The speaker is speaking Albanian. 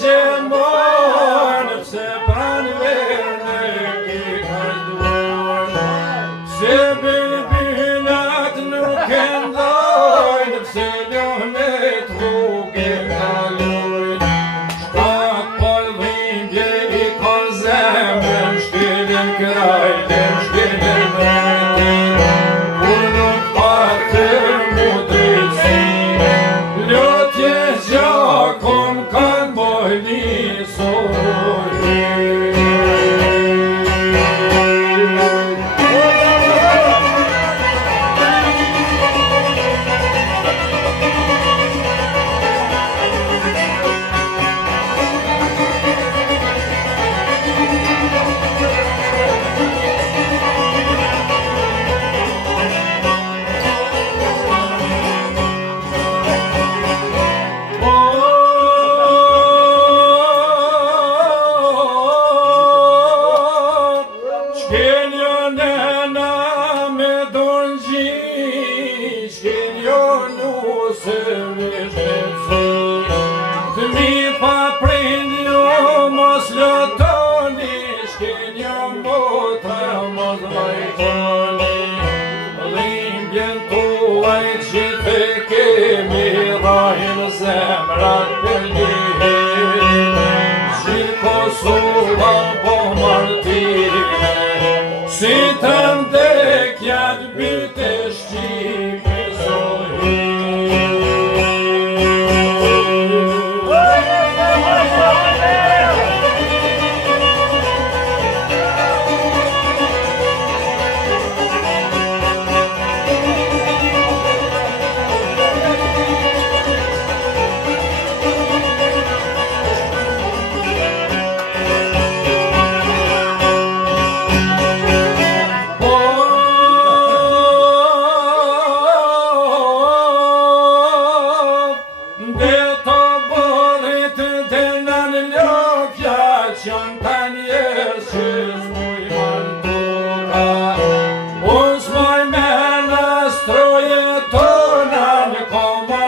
gjemon, pse pranë verne ki kajduar, pse bilbilat nuk e ndojnë, pse ljonet rrugë kalojnë, shtat për dhimbje i kon zemrën, shkelin krajten, shkelin vretin, kur nuk patër mu drejtësi, lutje gjakon kanë bojnisur. Shkenjo nëna me dorë gjinj, shkenjo nuse me shtetësi, fëmi pa prindjo mos lotoni, shkenjo motra mos vajtoni, dhimbjen tuaj gjithë e kemi, rajnë zemrat për njëherë, gjithë Kosova po martire, si të ndekja të bite Shqipe zohi. Janë të njerës që s'muj mantuka, unë s'moj me në stroje tona, në koma